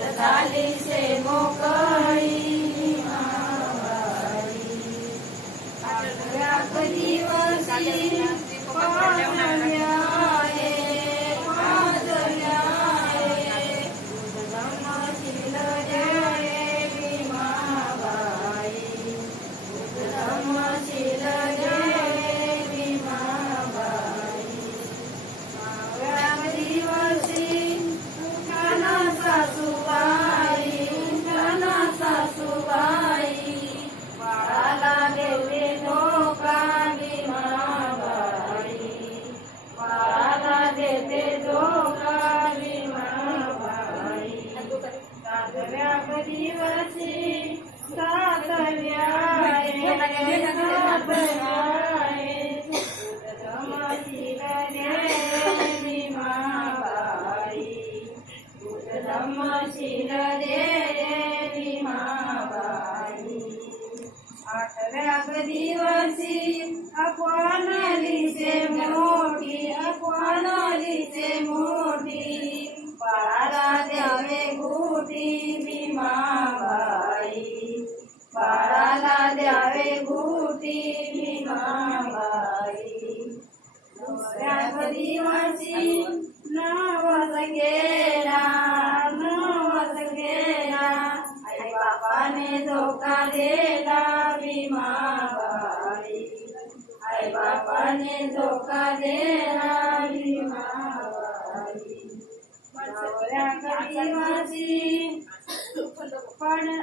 झाली से मोकळी भीमाबाई. आठव्या दिवशी पाजल्या रे, पाजल्या रे, धम्मशील जय भीमाबाई. धम्मशील जय भीमाबाई. नवव्या दिवशी उठना सासूबाई, उठना सासूबाई, बाळाला देते धोका भीमाबाई. बाळाला देते धोका भीमाबाई. सातव्या दिवशी सातव्या धम्मशील जय भीमाबाई. धम्मशील जय भीमाबाई. आठव्या दिवशी अपवानली से मोठी, अपवानली से मोठी, बाळाला द्यावे घुटी भीमाबाई. बाळाला द्यावे घुटी भीमाबाई. दुसऱ्या दिवशी नवस गेला, नवस गेला, आई बापाने धोका दिला भीमाबाई. आई बापाने धोका दिला भीमाबाई. नवऱ्या दिवशी पण